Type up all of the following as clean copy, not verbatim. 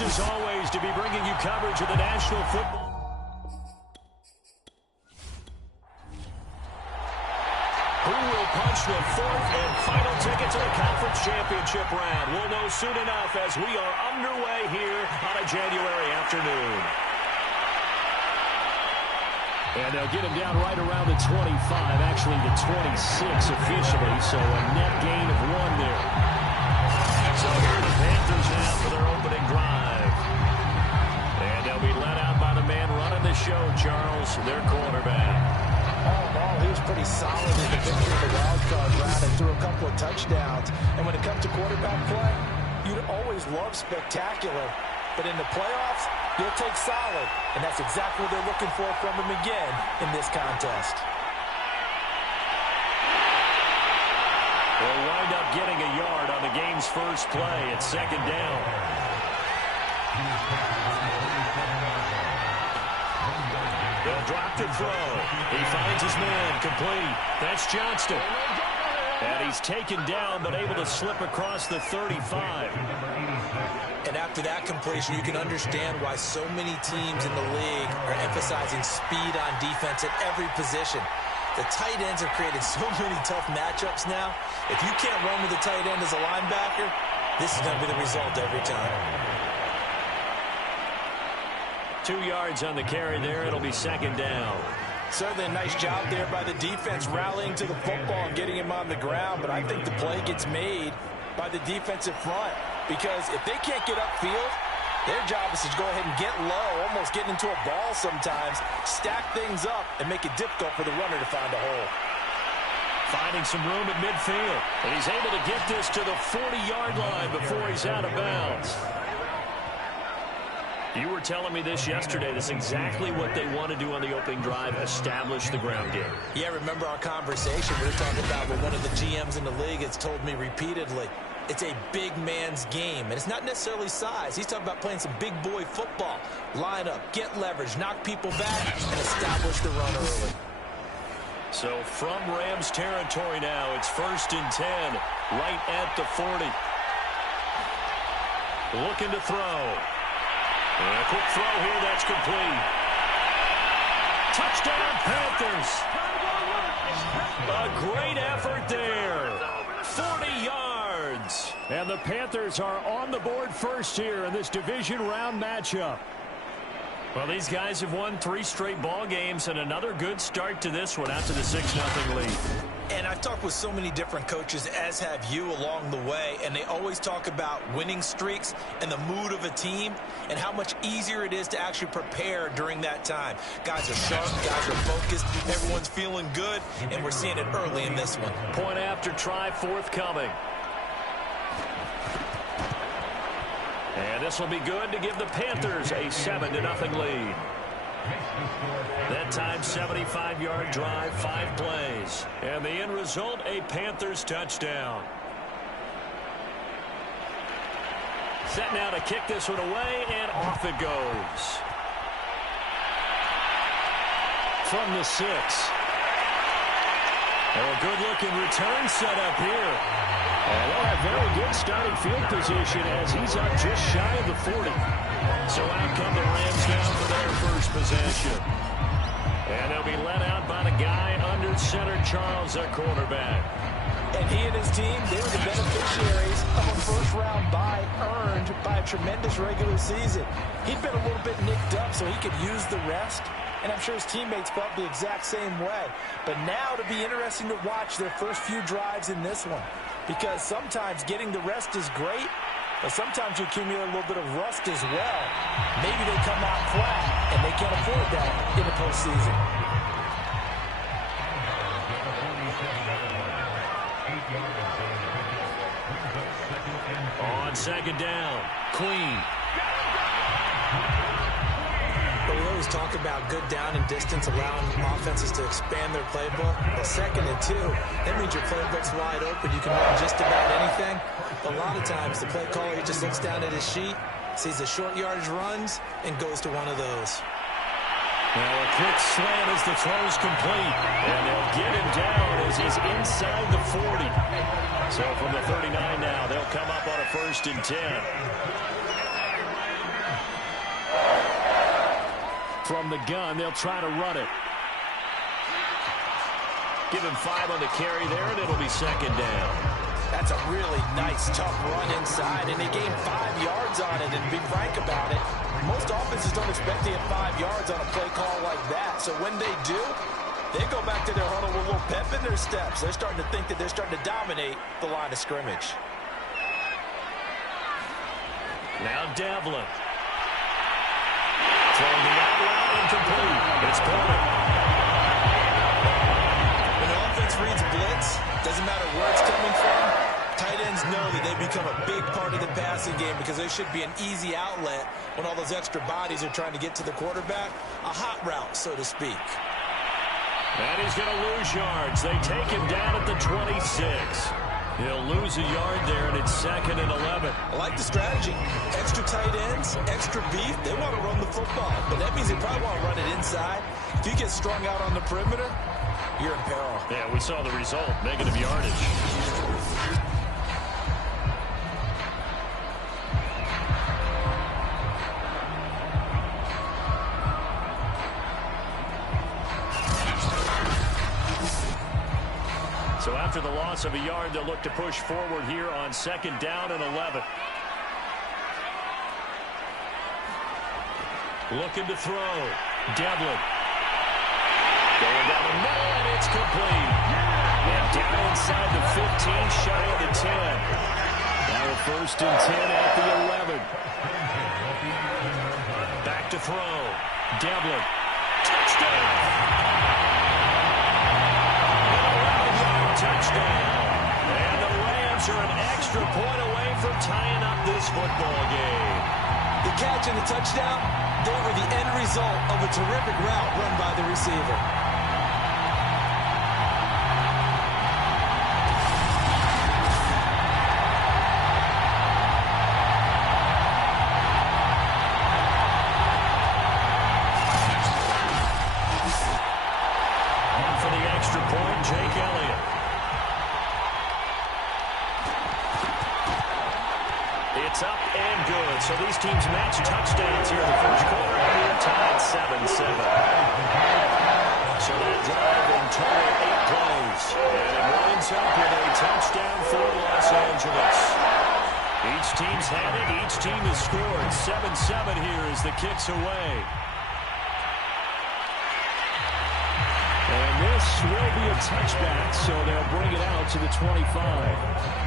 Pleased as always to be bringing you coverage of the National Football. Who will punch the fourth and final ticket to the conference championship round? We'll know soon enough as we are underway here on a January afternoon. And they'll get him down right around the 25, actually the 26 officially, so a net gain of 1 there. So here are the Panthers now for their opening drive. And they'll be led out by the man running the show, Charles, their quarterback. He was pretty solid in the victory of the wild card round and threw a couple of touchdowns. And when it comes to quarterback play, you'd always love spectacular. But in the playoffs, you'll take solid. And that's exactly what they're looking for from him again in this contest. They'll wind up getting a yard on the game's first play at second down. They'll drop to throw. He finds his man complete. That's Johnston. And he's taken down but able to slip across the 35. And after that completion, you can understand why so many teams in the league are emphasizing speed on defense at every position. The tight ends have created so many tough matchups now. If you can't run with a tight end as a linebacker, this is going to be the result every time. 2 yards on the carry there. It'll be second down. Certainly a nice job there by the defense rallying to the football and getting him on the ground. But I think the play gets made by the defensive front. Because if they can't get upfield, their job is to go ahead and get low, almost get into a ball sometimes, stack things up, and make it difficult for the runner to find a hole. Finding some room at midfield. And he's able to get this to the 40-yard line before he's out of bounds. You were telling me this yesterday. This is exactly what they want to do on the opening drive, establish the ground game. Yeah, remember our conversation. We were talking about what one of the GMs in the league has told me repeatedly. It's a big man's game, and it's not necessarily size. He's talking about playing some big boy football. Line up, get leverage, knock people back, and establish the run early. So from Rams territory now, it's 1st and 10, right at the 40. Looking to throw. And a quick throw here, that's complete. Touchdown, Panthers. A great effort there. 40 yards. And the Panthers are on the board first here in this division round matchup. Well, these guys have won 3 straight ball games and another good start to this one after the 6-0 lead. And I've talked with so many different coaches, as have you, along the way, and they always talk about winning streaks and the mood of a team and how much easier it is to actually prepare during that time. Guys are sharp, guys are focused, everyone's feeling good, and we're seeing it early in this one. Point after try forthcoming. And this will be good to give the Panthers a 7-0 lead. That time, 75-yard drive, 5 plays. And the end result, a Panthers touchdown. Set now to kick this one away, and off it goes. From the 6. A good-looking return set up here. And they'll have very good starting field position as he's up just shy of the 40. So out come the Rams down for their first possession. And they'll be led out by the guy under center, Charles, their quarterback. And he and his team, they were the beneficiaries of a first-round bye earned by a tremendous regular season. He'd been a little bit nicked up so he could use the rest. And I'm sure his teammates felt the exact same way. But now it'll be interesting to watch their first few drives in this one. Because sometimes getting the rest is great, but sometimes you accumulate a little bit of rust as well. Maybe they come out flat, and they can't afford that in the postseason. On second down, Queen. But we always talk about good down and distance, allowing offenses to expand their playbook. Well, 2nd and 2, that means your playbook's wide open. You can run just about anything. But a lot of times, the play caller, he just looks down at his sheet, sees the short yardage runs, and goes to one of those. Now a quick slant as the throw's complete. And they'll get him down as he's inside the 40. So from the 39 now, they'll come up on a 1st and 10. From the gun, they'll try to run it. Give him 5 on the carry there, and it'll be second down. That's a really nice, tough run inside, and they gained 5 yards on it. And to be frank about it, most offenses don't expect to get 5 yards on a play call like that. So when they do, they go back to their huddle with a little pep in their steps. They're starting to think that they're starting to dominate the line of scrimmage. Now Devlin. Throwing the out route incomplete. It's Porter. When the offense reads blitz, doesn't matter where it's coming from, tight ends know that they become a big part of the passing game because there should be an easy outlet when all those extra bodies are trying to get to the quarterback. A hot route, so to speak. And he's going to lose yards. They take him down at the 26. He'll lose a yard there, and it's 2nd and 11. I like the strategy. Extra tight ends, extra beef. They want to run the football, but that means they probably want to run it inside. If you get strung out on the perimeter, you're in peril. Yeah, we saw the result. Negative yardage. So after the loss of a yard, they'll look to push forward here on 2nd down and 11. Looking to throw. Devlin. Going down the middle, and it's complete. And down inside the 15, shy of the 10. Now a 1st and 10 at the 11. Back to throw. Devlin. Touchdown! Touchdown. And the Rams are an extra point away from tying up this football game. The catch and the touchdown, they were the end result of a terrific route run by the receiver. And for the extra point, Jake Elliott. It's up and good. So these teams match touchdowns here in the first quarter, and we're tied 7-7. So that drive in total 8 plays. And it winds up with a touchdown for Los Angeles. Each team's had it. Each team has scored. 7-7 here as the kick's away. And this will be a touchback, so they'll bring it out to the 25.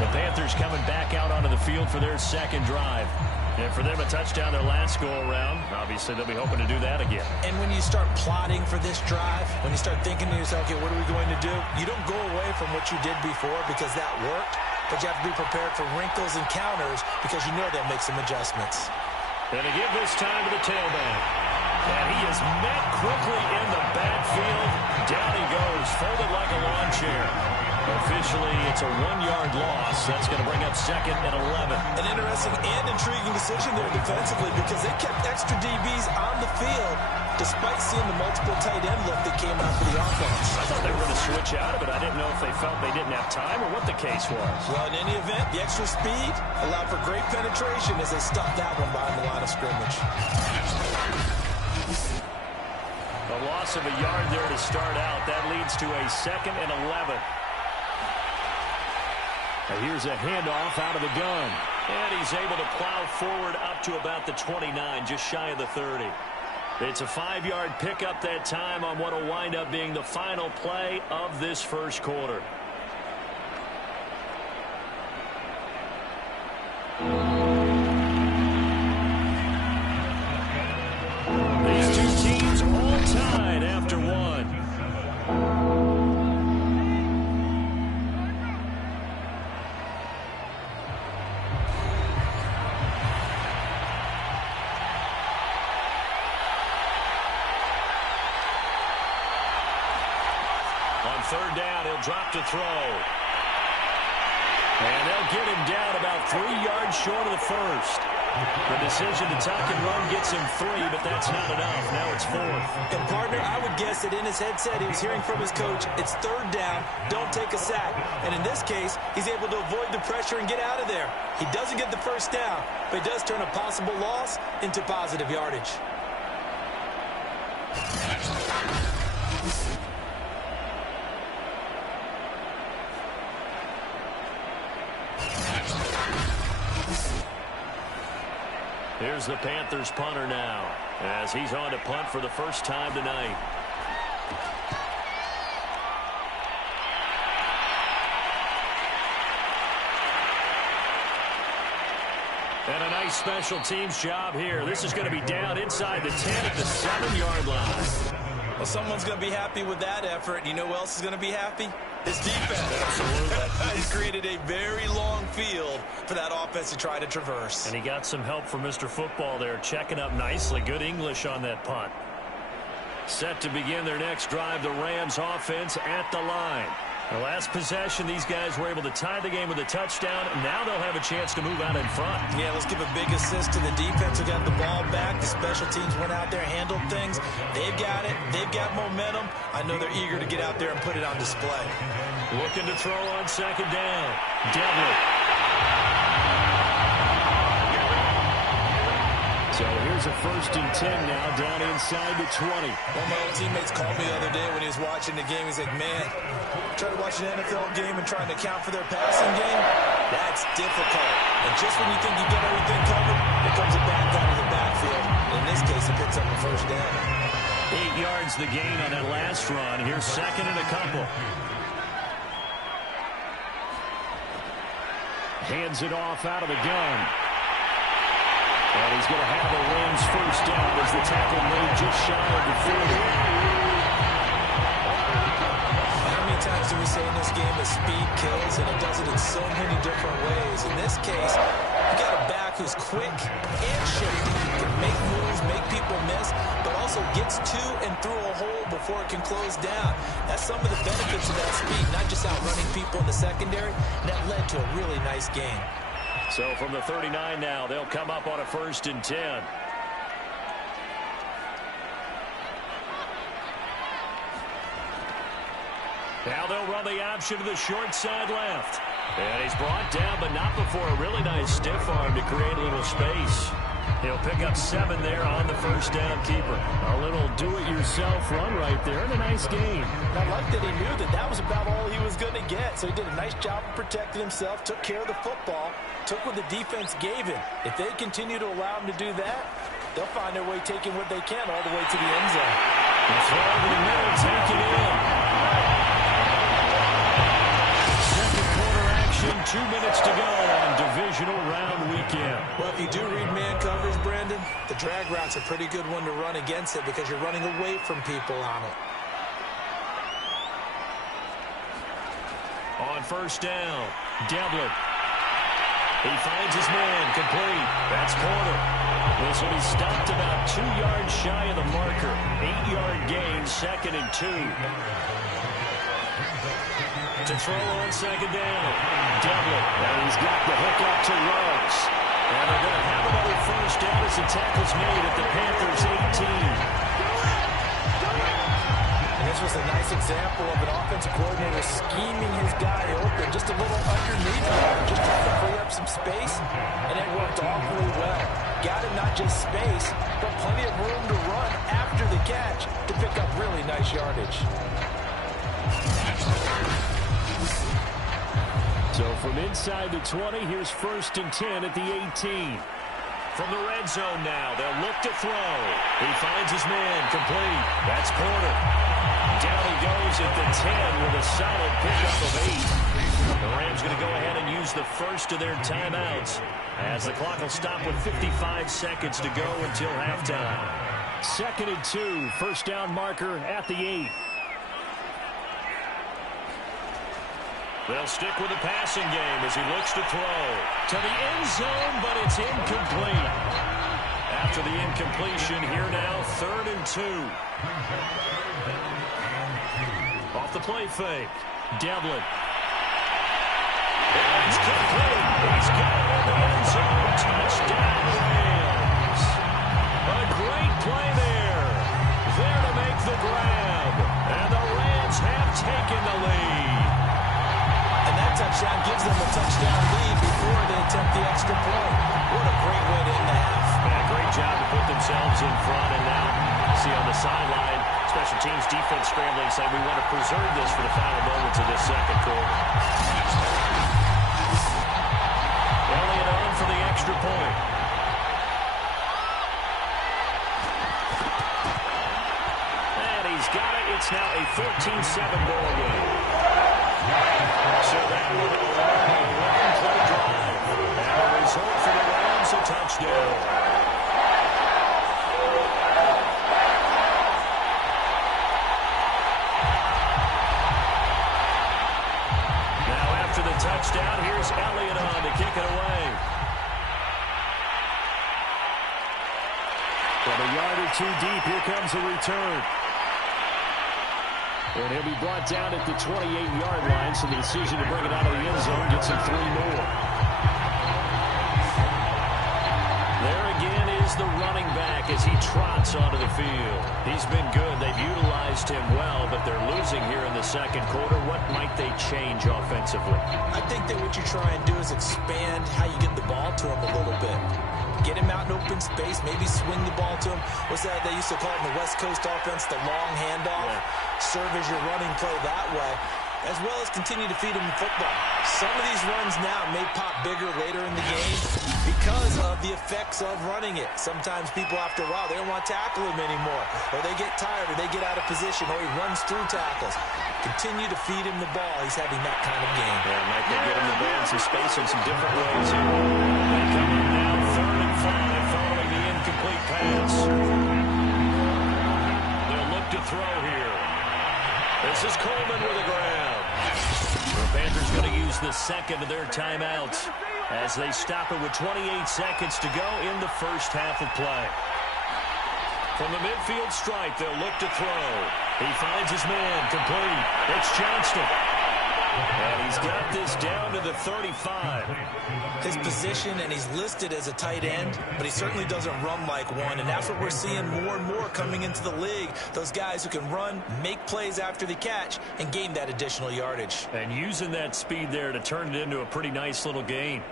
The Panthers coming back out onto the field for their second drive. And for them, a touchdown their last go-around. Obviously, they'll be hoping to do that again. And when you start plotting for this drive, when you start thinking to yourself, okay, what are we going to do? You don't go away from what you did before because that worked, but you have to be prepared for wrinkles and counters because you know they'll make some adjustments. And to give this time to the tailback. And he is met quickly in the backfield. Down he goes, folded like a lawn chair. Officially, it's a 1-yard loss. That's going to bring up 2nd and 11. An interesting and intriguing decision there defensively because they kept extra DBs on the field despite seeing the multiple tight end look that came out for the offense. I thought they were going to switch out of it. I didn't know if they felt they didn't have time or what the case was. Well, in any event, the extra speed allowed for great penetration as they stopped that one behind the line of scrimmage. A loss of a yard there to start out. That leads to a 2nd and 11. Here's a handoff out of the gun. And he's able to plow forward up to about the 29, just shy of the 30. It's a 5-yard pickup that time on what will wind up being the final play of this first quarter. These two teams all tied after one. On 3rd down, he'll drop to throw. And they'll get him down about 3 yards short of the first. The decision to tuck and run gets him 3, but that's not enough. Now it's 4th. And, partner, I would guess that in his headset he was hearing from his coach, it's 3rd down, don't take a sack. And in this case, he's able to avoid the pressure and get out of there. He doesn't get the first down, but he does turn a possible loss into positive yardage. Here's the Panthers punter now, as he's on to punt for the first time tonight. And a nice special teams job here. This is going to be down inside the 10 at the 7-yard line. Well, someone's going to be happy with that effort. You know who else is going to be happy? His defense. Absolutely. He's created a very long field for that offense to try to traverse. And he got some help from Mr. Football there, checking up nicely. Good English on that punt. Set to begin their next drive, the Rams offense at the line. The last possession, these guys were able to tie the game with a touchdown. Now they'll have a chance to move out in front. Yeah, let's give a big assist to the defense who got the ball back. The special teams went out there, handled things. They've got it. They've got momentum. I know they're eager to get out there and put it on display. Looking to throw on second down. Devlin. So here's a 1st and 10 now, down inside the 20. One of my old teammates called me the other day when he was watching the game. He's like, man, trying to watch an NFL game and trying to account for their passing game, that's difficult. And just when you think you get everything covered, here comes a back out of the backfield. In this case, he picks up a first down. 8 yards the gain on that last run. Here's second and a couple. Hands it off out of the gun. And he's going to have the Rams first down as the tackle made just shy of the 40. How many times do we say in this game that speed kills, and it does it in so many different ways? In this case, you got a back who's quick and shifty, can make moves, make people miss, but also gets to and through a hole before it can close down. That's some of the benefits of that speed, not just outrunning people in the secondary, and that led to a really nice game. So from the 39 now, they'll come up on a 1st and 10. Now they'll run the option to the short side left. And he's brought down, but not before a really nice stiff arm to create a little space. He'll pick up 7 there on the first down keeper. A little do-it-yourself run right there and a nice gain. I like that he knew that that was about all he was going to get. So he did a nice job of protecting himself, took care of the football, took what the defense gave him. If they continue to allow him to do that, they'll find their way taking what they can all the way to the end zone. The throw over the middle, take it in. Second quarter action, 2 minutes to go on divisional round weekend. Well, if you do read man coverage, Brandon, the drag route's a pretty good one to run against it because you're running away from people on it. On first down, Devlin. He finds his man, complete. That's Porter. This will be stopped about 2 yards shy of the marker. 8-yard gain, 2nd and 2. To throw on second down, Devlin. And he's got the hook up to Rose. And they're going to have another first down as the tackle's made at the Panthers' 18. And this was a nice example of an offensive coordinator scheming his guy open just a little underneath him, just trying to free up some space, and it worked awfully well. Got him not just space, but plenty of room to run after the catch to pick up really nice yardage. So from inside the 20, here's 1st and 10 at the 18. From the red zone now, they'll look to throw. He finds his man, complete. That's Porter. Down he goes at the 10 with a solid pickup of 8. The Rams going to go ahead and use the first of their timeouts as the clock will stop with 55 seconds to go until halftime. 2nd and 2, first down marker at the 8. They'll stick with the passing game as he looks to throw to the end zone, but it's incomplete. After the incompletion, here now, 3rd and 2. Off the play fake, Devlin. It's complete. He's got it in the end zone. Touchdown, Rams. A great play there. There to make the grab. And the Rams have taken the lead. And that touchdown gives them a touchdown lead before they attempt the extra point. What a great way to end the half. Yeah, great job to put themselves in front, and now see on the sideline, special teams defense scrambling, saying we want to preserve this for the final moments of this second quarter. Elliott on for the extra point. And he's got it. It's now a 14-7 ball game. So that one a one-play drive. And the result for the Rams, a touchdown. Now after the touchdown, here's Elliott on to kick it away. From a yard or two deep, here comes the return. And he'll be brought down at the 28-yard line, so the decision to bring it out of the end zone gets him 3 more. There again is the running back as he trots onto the field. He's been good. They've utilized him well, but they're losing here in the second quarter. What might they change offensively? I think that what you try and do is expand how you get the ball to him a little bit. Get him out in open space, maybe swing the ball to him. What's that they used to call it in the West Coast offense, the long handoff? Yeah. Serve as your running play that way, as well as continue to feed him the football. Some of these runs now may pop bigger later in the game because of the effects of running it. Sometimes people, after a while, they don't want to tackle him anymore, or they get tired, or they get out of position, or he runs through tackles. Continue to feed him the ball. He's having that kind of game. Yeah, Mike, they get him the ball in some space in some different ways here. They come in now, 3rd and 5, following the incomplete pass. They'll look to throw here. This is Coleman with a grab. The Panthers going to use the second of their timeouts as they stop it with 28 seconds to go in the first half of play. From the midfield stripe, they'll look to throw. He finds his man, complete. It's Johnston. And he's got this down to the 35. His position, and he's listed as a tight end, but he certainly doesn't run like one, and that's what we're seeing more and more coming into the league. Those guys who can run, make plays after the catch, and gain that additional yardage. And using that speed there to turn it into a pretty nice little gain.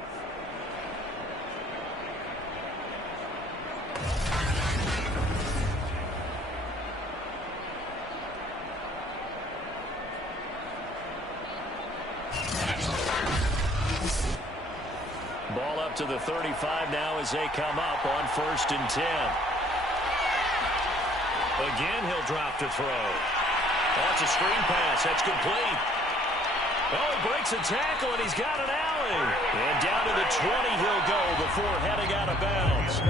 Ball up to the 35 now as they come up on 1st and 10. Again, he'll drop to throw. Oh, it's a screen pass. That's complete. Oh, he breaks a tackle, and he's got an alley. And down to the 20 he'll go before heading out of bounds.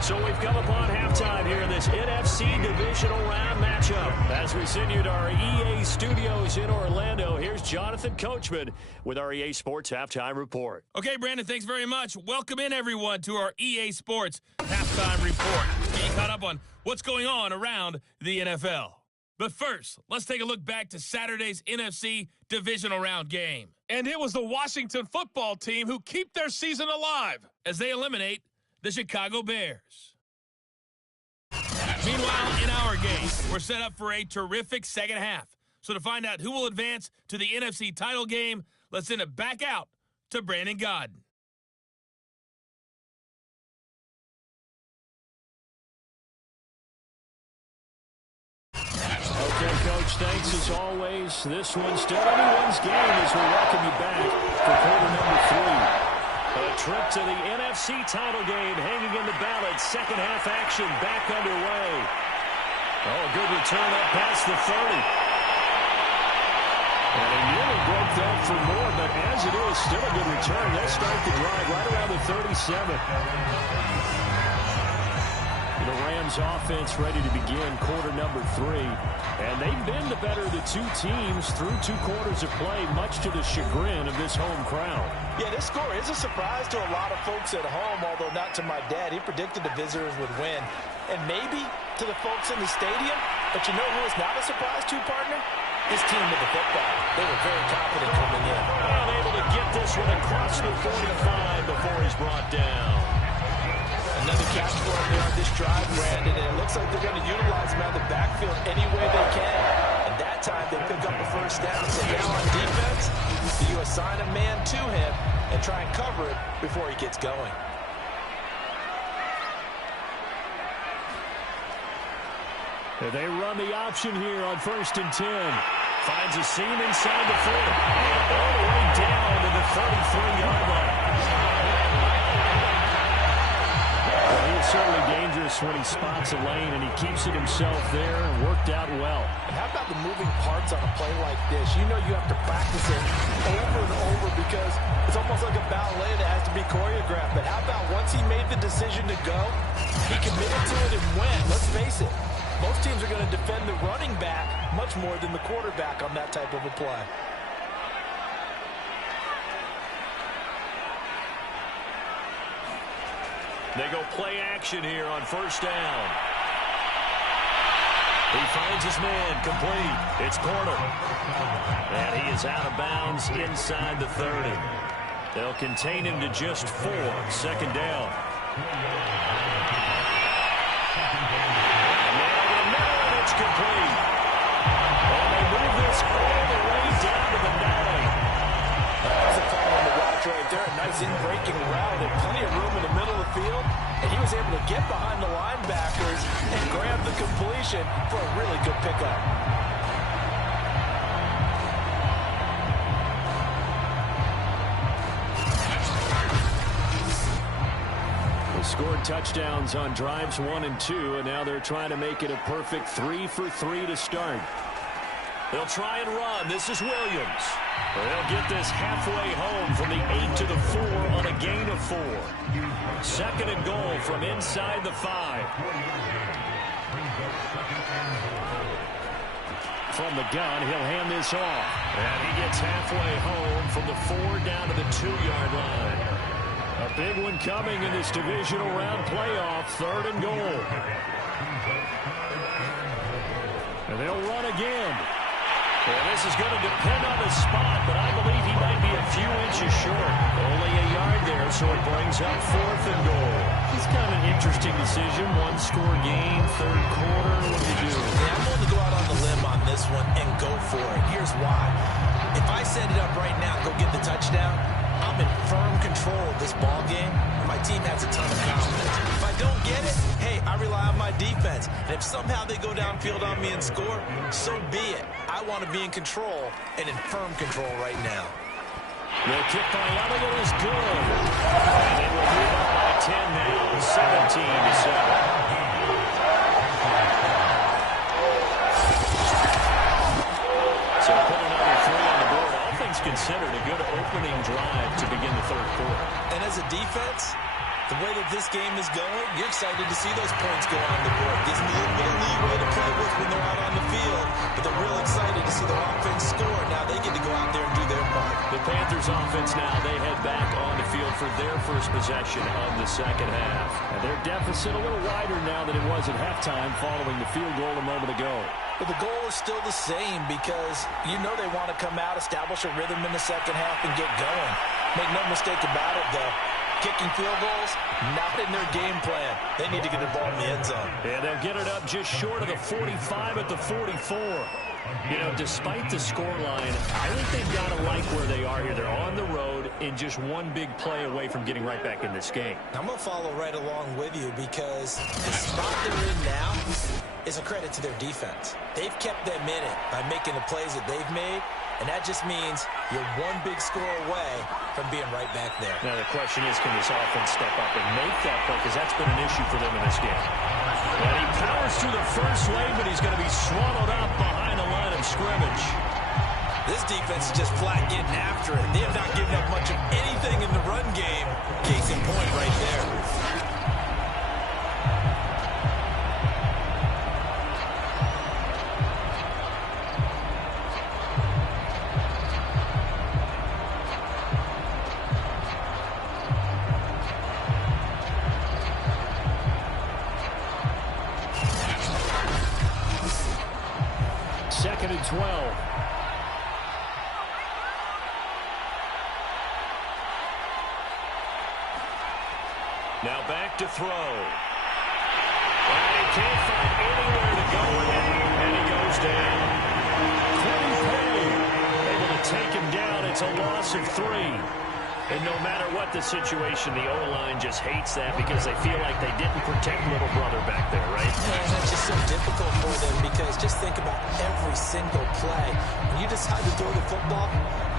So we've come upon halftime here in this NFC Divisional Round matchup. As we send you to our EA studios in Orlando, here's Jonathan Coachman with our EA Sports Halftime Report. Okay, Brandon, thanks very much. Welcome in, everyone, to our EA Sports Halftime Report. Getting caught up on what's going on around the NFL. But first, let's take a look back to Saturday's NFC Divisional Round game. And it was the Washington football team who keep their season alive as they eliminate the Chicago Bears. Meanwhile, in our game, we're set up for a terrific second half. So to find out who will advance to the NFC title game, let's send it back out to Brandon Godden. Okay, Coach, thanks as always. This one's still anyone's game as we welcome you back for quarter number 3. A trip to the NFC title game hanging in the balance. Second half action back underway. Oh, good return up past the 30. And he nearly broke that for more, but as it is, still a good return. They'll start the drive right around the 37. The Rams offense ready to begin quarter number 3. And they've been the better of the two teams through 2 quarters of play, much to the chagrin of this home crowd. Yeah, this score is a surprise to a lot of folks at home, although not to my dad. He predicted the visitors would win. And maybe to the folks in the stadium, but you know who is not a surprise to, partner? His team with the football. They were very confident coming in. Unable to get this one across the 45 before he's brought down. Another catch for him there on this drive, Brandon, and it looks like they're going to utilize him out of the backfield any way they can. And that time they pick up a first down. So now on defense, you assign a man to him and try and cover it before he gets going. And they run the option here on 1st and 10. Finds a seam inside the 40. And all the way down to the 33-yard line. Well, he is certainly dangerous when he spots a lane, and he keeps it himself there and worked out well. And how about the moving parts on a play like this? You know you have to practice it over and over because it's almost like a ballet that has to be choreographed. But how about once he made the decision to go, he committed to it and went. Let's face it, most teams are going to defend the running back much more than the quarterback on that type of a play. They go play action here on 1st down. He finds his man complete. It's Porter. And he is out of bounds inside the 30. They'll contain him to just 4. 2nd down. And over the middle, and it's complete. And they move this all the way down to the 9. That's a fun one to watch right there. A nice in-breaking route and plenty of room in the middle of the field. And he was able to get behind the linebackers and grab the completion for a really good pickup. They scored touchdowns on drives 1 and 2, and now they're trying to make it a perfect 3 for 3 to start. They'll try and run. This is Williams. They'll get this halfway home from the 8 to the 4 on a gain of 4. 2nd and goal from inside the 5. From the gun, he'll hand this off. And he gets halfway home from the 4 down to the 2-yard line. A big one coming in this divisional round playoff. 3rd and goal. And they'll run again. Well, this is going to depend on the spot, but I believe he might be a few inches short. Only a yard there, so it brings up 4th and goal. It's kind of an interesting decision. 1-score game, 3rd quarter. What do you do? Yeah, I'm willing to go out on the limb on this one and go for it. Here's why. If I set it up right now and go get the touchdown, I'm in firm control of this ball game. My team has a ton of confidence. If I don't get it, hey, I rely on my defense. And if somehow they go downfield on me and score, so be it. I want to be in control and in firm control right now. The kick by Elliott is good. And they will move up by 10 now, 17-7. So put another 3 on the board. All things considered, a good opening drive to begin the 3rd quarter. And as a defense, the way that this game is going, you're excited to see those points go on the board. Gives them a little bit of leeway to play with when they're out on the field. But they're real excited to see their offense score. Now they get to go out there and do their part. The Panthers offense now, they head back on the field for their first possession of the 2nd half. And their deficit a little wider now than it was at halftime following the field goal a moment ago. But the goal is still the same because you know they want to come out, establish a rhythm in the 2nd half, and get going. Make no mistake about it, though. Kicking field goals, not in their game plan. They need to get the ball in the end zone. And they'll get it up just short of the 45 at the 44. You know, despite the scoreline, I think they've got to like where they are here. They're on the road in just one big play away from getting right back in this game. I'm going to follow right along with you because the spot they're in now is a credit to their defense. They've kept them in it by making the plays that they've made, and that just means you're one big score away from being right back there. Now the question is, can this offense step up and make that play? Because that's been an issue for them in this game. And he powers through the first lane, but he's going to be swallowed up behind the line of scrimmage. This defense is just flat getting after it. They have not given up much of anything in the run game. Case in point right there. Second and 12. Now back to throw. And he can't find anywhere to go with it, and he goes down. Quinn Payne able to take him down. It's a loss of 3. And no matter what the situation, the O-line just hates that because they feel like they didn't protect little brother back there, right? Man, that's just so difficult for them because just think about every single play. When you decide to throw the football,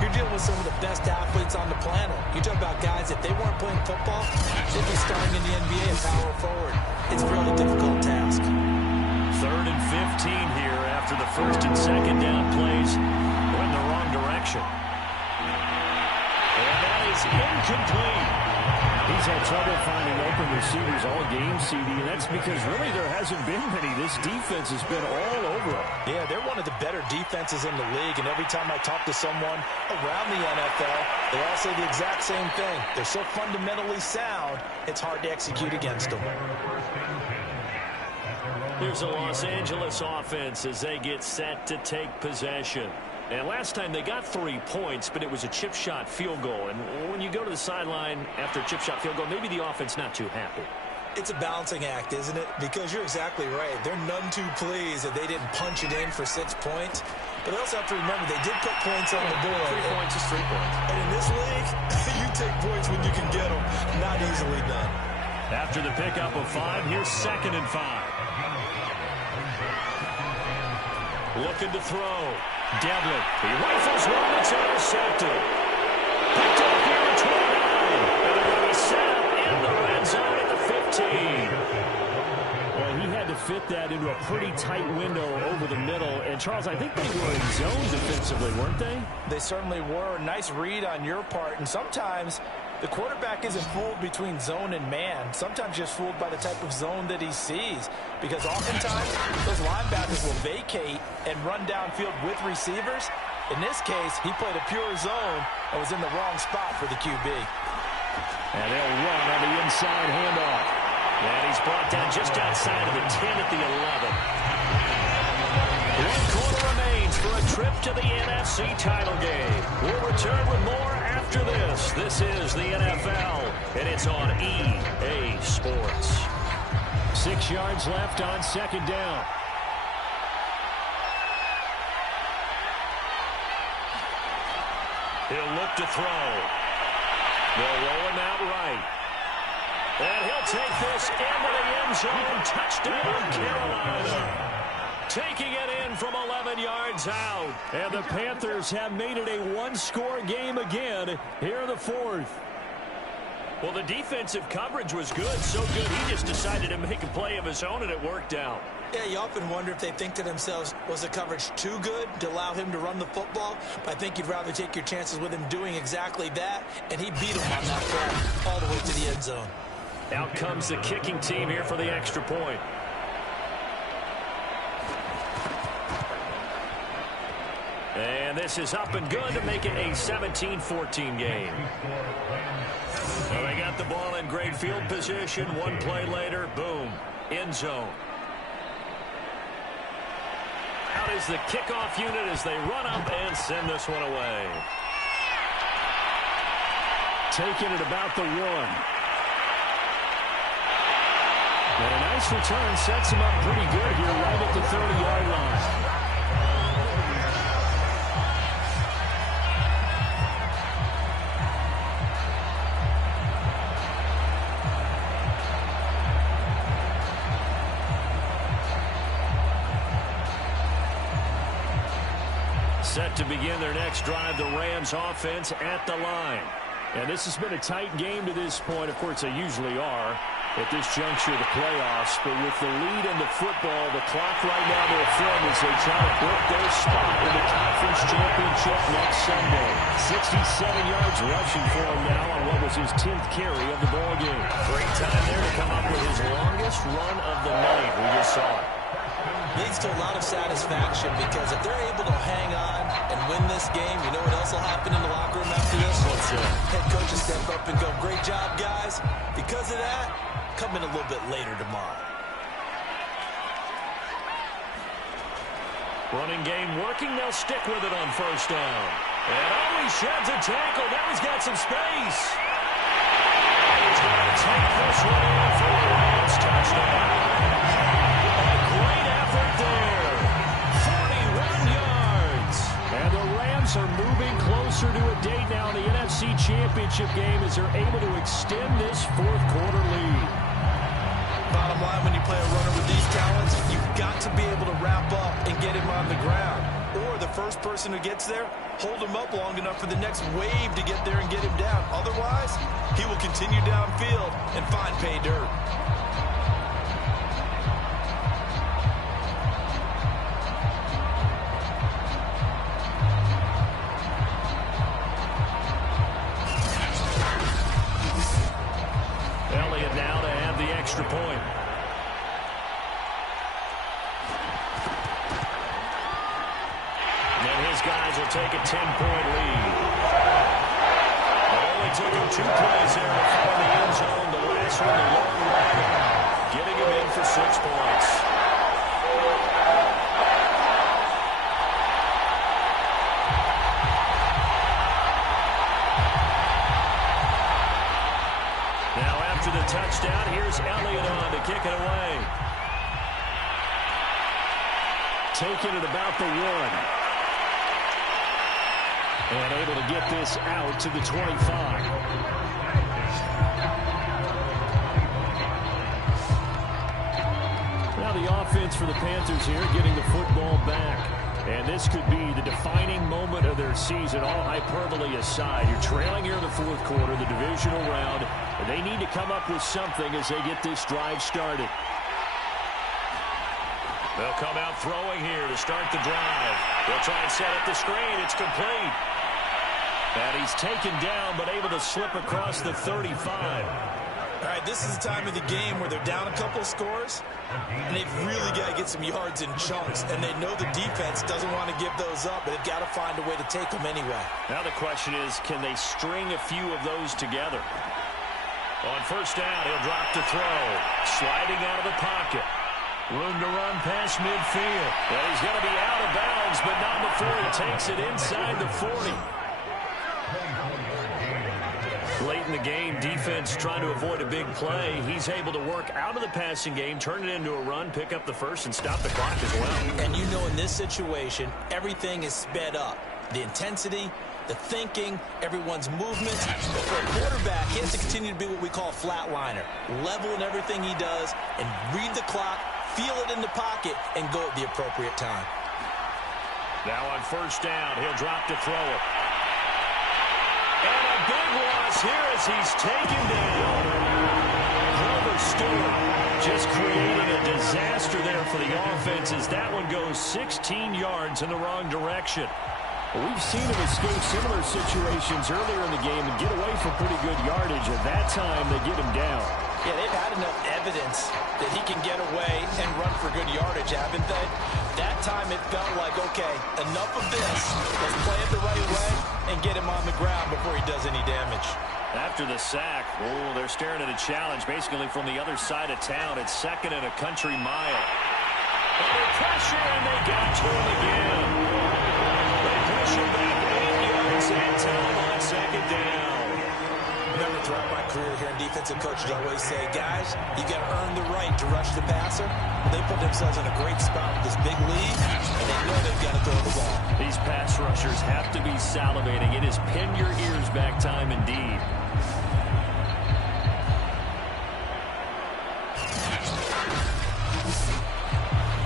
you're dealing with some of the best athletes on the planet. You talk about guys, if they weren't playing football, they'd be starting in the NBA and power forward. It's a really difficult task. 3rd and 15 here after the first and second down plays went in the wrong direction. And that is incomplete. He's had trouble finding open receivers all game, CD, and that's because really there hasn't been many. This defense has been all over him. Yeah, they're one of the better defenses in the league, and every time I talk to someone around the NFL, they all say the exact same thing. They're so fundamentally sound, it's hard to execute against them. Here's the Los Angeles offense as they get set to take possession. And last time they got 3 points, but it was a chip shot field goal. And when you go to the sideline after a chip shot field goal, maybe the offense not too happy. It's a balancing act, isn't it? Because you're exactly right. They're none too pleased that they didn't punch it in for 6 points. But they also have to remember they did put points on the board. 3 points is 3 points. And in this league, you take points when you can get them. Not easily done. After the pickup of 5, here's 2nd and 5. Looking to throw. Devlin. He rifles one. It's intercepted. Picked up here at 29. And they're going to set in the red zone at the 15. Well, he had to fit that into a pretty tight window over the middle. And, Charles, I think they were in zone defensively, weren't they? They certainly were. Nice read on your part. And sometimes the quarterback isn't fooled between zone and man. Sometimes just fooled by the type of zone that he sees. Because oftentimes, those linebackers will vacate and run downfield with receivers. In this case, he played a pure zone and was in the wrong spot for the QB. And they'll run on the inside handoff. And he's brought down just outside of the 10 at the 11. 1 quarter remains for a trip to the NFC title game. We'll return with more after this. This is the NFL, and it's on EA Sports. 6 yards left on 2nd down. He'll look to throw. They'll roll him out right. And he'll take this into the end zone. Touchdown, Carolina. Taking it in from 11 yards out. And the Panthers have made it a 1-score game again here in the 4th. Well, the defensive coverage was good. So good, he just decided to make a play of his own, and it worked out. Yeah, you often wonder if they think to themselves, was the coverage too good to allow him to run the football? But I think you'd rather take your chances with him doing exactly that, and he beat him on that play all the way to the end zone. Out comes the kicking team here for the extra point. And this is up and good to make it a 17-14 game. Well, they got the ball in great field position. 1 play later, boom, end zone. Out is the kickoff unit as they run up and send this one away. Taking it about the 1. And a nice return sets him up pretty good here right at the 30-yard line. Set to begin their next drive, the Rams offense at the line. And this has been a tight game to this point. Of course, they usually are at this juncture of the playoffs. But with the lead in the football, the clock right now to a friend as they try to book their spot in the conference championship next Sunday. 67 yards rushing for him now on what was his 10th carry of the ball game. Great time there to come up with his longest run of the night. We just saw it. Leads to a lot of satisfaction because if they're able to hang on and win this game, you know what else will happen in the locker room after this? What's that? Head coach will step up and go, great job, guys. Because of that, come in a little bit later tomorrow. Running game working. They'll stick with it on 1st down. And he sheds a tackle. Now he's got some space. He's going to take this one in for the Rams touchdown. Great effort there. 41 yards. And the Rams are moving closer to a date now in the NFC Championship game as they're able to extend this 4th quarter lead. Bottom line, when you play a runner with these talents, you've got got to be able to wrap up and get him on the ground. Or the first person who gets there, hold him up long enough for the next wave to get there and get him down. Otherwise, he will continue downfield and find pay dirt. Elliott now to have the extra point. And his guys will take a 10-point lead. It only took him 2 plays there to find the end zone. The last one, the long run, getting him in for 6 points. Now after the touchdown, here's Elliott on to kick it away. Taking it about the 1. And able to get this out to the 25. Now the offense for the Panthers here getting the football back. And this could be the defining moment of their season, all hyperbole aside. You're trailing here in the fourth quarter, the divisional round. And they need to come up with something as they get this drive started. They'll come out throwing here to start the drive. They'll try and set up the screen. It's complete. And he's taken down, but able to slip across the 35. All right, this is the time of the game where they're down a couple of scores, and they've really got to get some yards in chunks, and they know the defense doesn't want to give those up, but they've got to find a way to take them anyway. Now the question is, can they string a few of those together? On first down, he'll drop to throw. Sliding out of the pocket. Room to run past midfield. Well, he's going to be out of bounds, but not before he takes it inside the 40. Late in the game, defense trying to avoid a big play. He's able to work out of the passing game, turn it into a run, pick up the first, and stop the clock as well. And you know in this situation, everything is sped up. The intensity, the thinking, everyone's movements. But for a quarterback, he has to continue to be what we call a flatliner. Level in everything he does and read the clock, feel it in the pocket, and go at the appropriate time. Now on first down, he'll drop to throw it. And a big loss here as he's taken down. Grover Stewart just creating a disaster there for the offense as that one goes 16 yards in the wrong direction. We've seen him escape similar situations earlier in the game and get away from pretty good yardage. At that time, they get him down. Yeah, they've had enough evidence that he can get away and run for good yardage, haven't they? That time it felt like, okay, enough of this. Let's play it the right way and get him on the ground before he does any damage. After the sack, they're staring at a challenge basically from the other side of town. It's 2nd and a country mile. Under pressure, and they got to him again. They push him back 8 yards and time on 2nd down. Remember, throughout my career here in defensive coaches, I always say, guys, you got to earn the right to rush the passer. They put themselves in a great spot with this big lead, and they know they've got to throw the ball. These pass rushers have to be salivating. It is pin your ears back time indeed.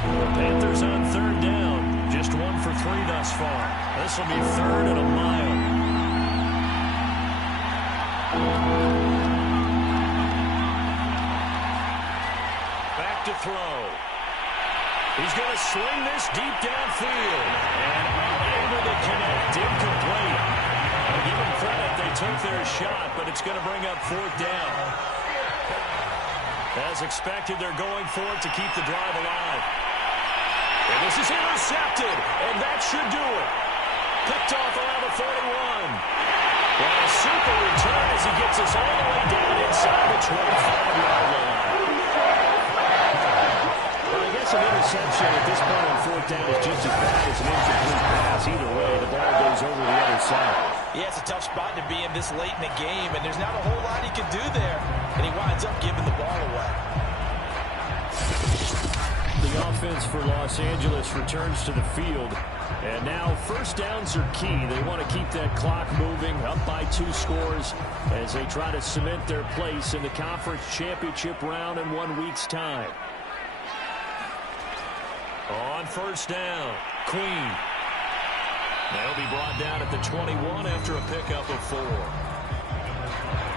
The Panthers on 3rd down. Just 1 for 3 thus far. This will be 3rd and a mile. Back to throw. He's going to swing this deep downfield. And unable to connect. Incomplete. I'll give them credit. They took their shot, but it's going to bring up 4th down. As expected, they're going for it to keep the drive alive. And this is intercepted, and that should do it. Picked off around the 41. Well, a super return as he gets us all the way down inside the 25-yard line. Well, I guess an interception at this point on 4th down is just as bad as an incomplete pass. Either way, the ball goes over the other side. Yeah, it's a tough spot to be in this late in the game, and there's not a whole lot he can do there, and he winds up giving the ball away. The offense for Los Angeles returns to the field. And now first downs are key. They want to keep that clock moving, up by 2 scores as they try to cement their place in the conference championship round in 1 week's time. On first down, Queen. They'll be brought down at the 21 after a pickup of 4.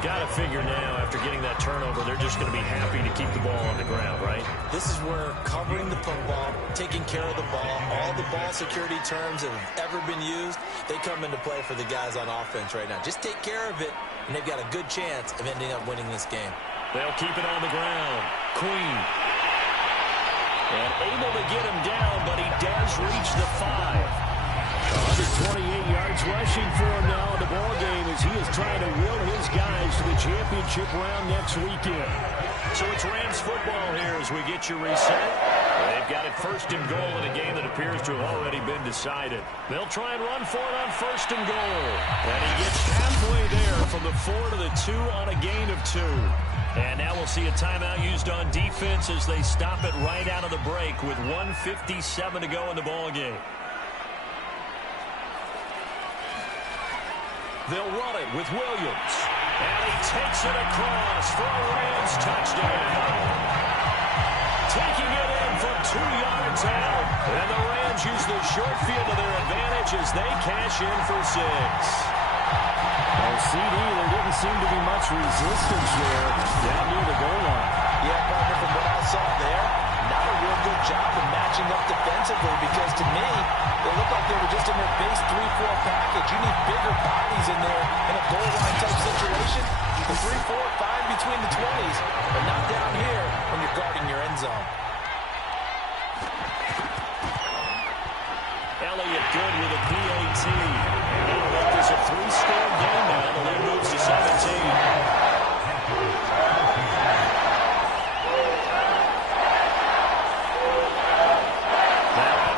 Got to figure now, after getting that turnover, they're just going to be happy to keep the ball on the ground, right? This is where covering the football, taking care of the ball, all the ball security terms that have ever been used, they come into play for the guys on offense right now. Just take care of it, and they've got a good chance of ending up winning this game. They'll keep it on the ground. Queen. And able to get him down, but he does reach the 5. 128 yards rushing for him now in the ball game as he is trying to will his guys to the championship round next weekend. So it's Rams football here as we get you reset. They've got it first and goal in a game that appears to have already been decided. They'll try and run for it on first and goal. And he gets halfway there from the 4 to the 2 on a gain of 2. And now we'll see a timeout used on defense as they stop it right out of the break with 1:57 to go in the ball game. They'll run it with Williams. And he takes it across for a Rams touchdown. Taking it in from 2 yards out. And the Rams use the short field to their advantage as they cash in for 6. Well, CD, there didn't seem to be much resistance there down near the goal line. Yeah, partner, from what I saw there, not a real good job of matching up defensively because to me, they looked like they were just in their base 3-4 package. You need bigger bodies in there in a goal line type situation. The 3-4 fine between the 20s, but not down here when you're guarding your end zone. Elliott good with a PAT. It'll make this a 3-score game now. The lead moves to 17.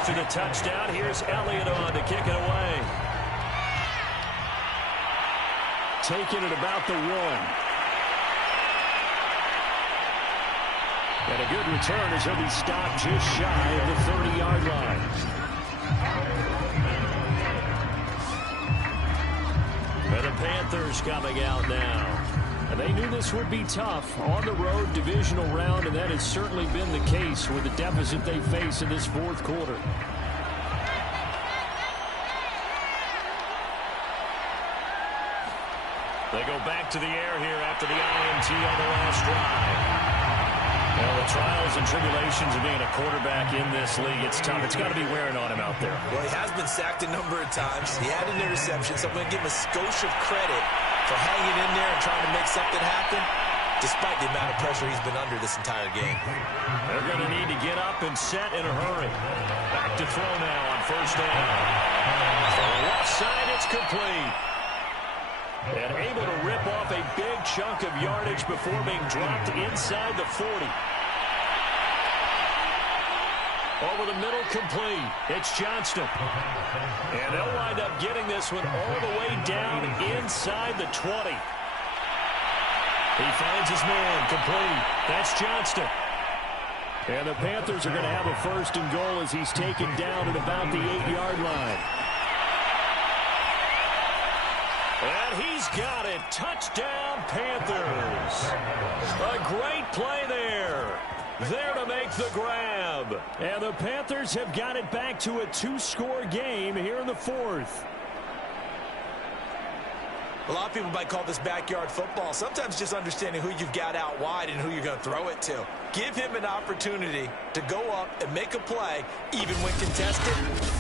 To the touchdown, here's Elliott on to kick it away. Taking it about the 1. And a good return as he'll be stopped just shy of the 30-yard line. And the Panthers coming out now. And they knew this would be tough on the road divisional round, and that has certainly been the case with the deficit they face in this fourth quarter. They go back to the air here after the INT on the last drive. Well, the trials and tribulations of being a quarterback in this league, it's tough. It's got to be wearing on him out there. Well, he has been sacked a number of times. He had an interception, so I'm going to give him a skosh of credit for hanging in there and trying to make something happen, despite the amount of pressure he's been under this entire game. They're going to need to get up and set in a hurry. Back to throw now on first down. On the left side, it's complete. And able to rip off a big chunk of yardage before being dropped inside the 40. Over the middle, complete. It's Johnston. And they'll wind up getting this one all the way down inside the 20. He finds his man, complete. That's Johnston. And the Panthers are going to have a first and goal as he's taken down at about the 8-yard line. And he's got it. Touchdown, Panthers. A great play there. There to make the grab. And the Panthers have got it back to a 2-score game here in the fourth. A lot of people might call this backyard football. Sometimes just understanding who you've got out wide and who you're going to throw it to. Give him an opportunity to go up and make a play, even when contested.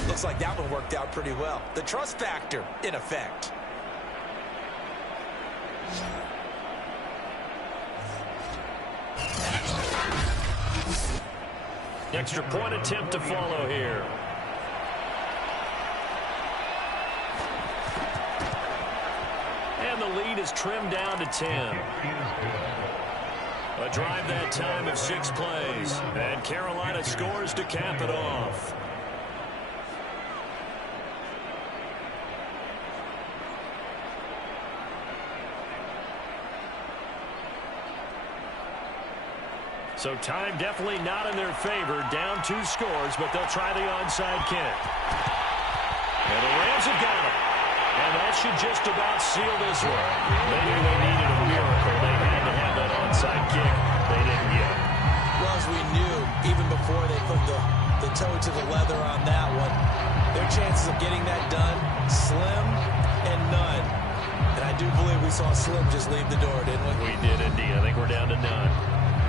Looks like that one worked out pretty well. The trust factor in effect. Extra point attempt to follow here. And the lead is trimmed down to 10. A drive that time of 6 plays. And Carolina scores to cap it off. So time definitely not in their favor. Down 2 scores, but they'll try the onside kick. And the Rams have got it. And that should just about seal this one. They knew they needed a miracle. They had to have that onside kick. They didn't get it. Well, as we knew, even before they put the toe to the leather on that one. Their chances of getting that done, slim and none. And I do believe we saw Slim just leave the door, didn't we? We did indeed. I think we're down to none.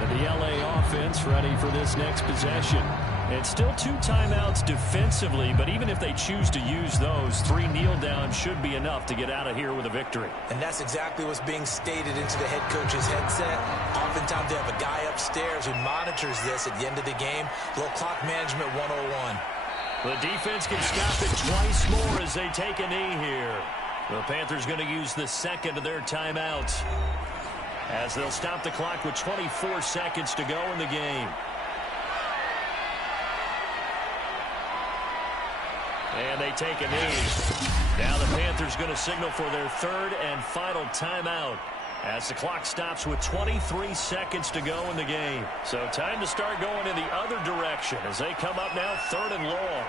And the LA offense ready for this next possession. It's still 2 timeouts defensively, but even if they choose to use those, 3 kneel downs should be enough to get out of here with a victory. And that's exactly what's being stated into the head coach's headset. Oftentimes they have a guy upstairs who monitors this at the end of the game. A little clock management 101. The defense can stop it twice more as they take a knee here. The Panthers going to use the second of their timeouts as they'll stop the clock with 24 seconds to go in the game. And they take a knee. Now the Panthers going to signal for their third and final timeout as the clock stops with 23 seconds to go in the game. So time to start going in the other direction as they come up now 3rd and long.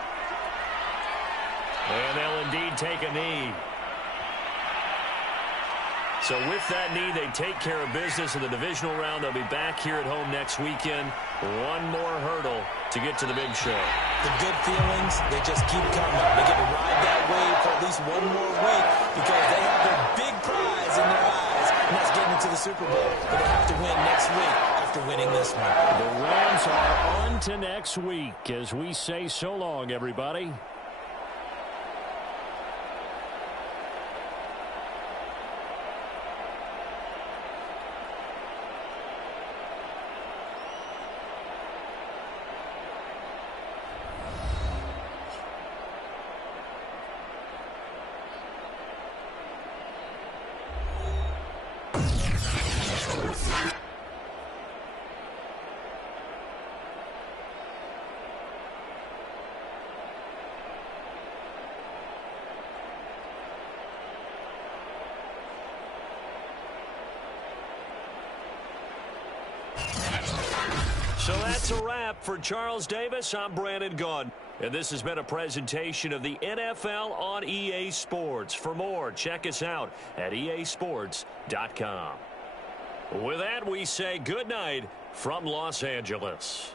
And they'll indeed take a knee. So with that knee, they take care of business in the divisional round. They'll be back here at home next weekend. One more hurdle to get to the big show. The good feelings, they just keep coming. They get to ride that wave for at least one more week because they have their big prize in their eyes, and that's getting into the Super Bowl. But they have to win next week after winning this one. The Rams are on to next week as we say so long, everybody. So that's a wrap for Charles Davis. I'm Brandon Gaudin. And this has been a presentation of the NFL on EA Sports. For more, check us out at easports.com. With that, we say good night from Los Angeles.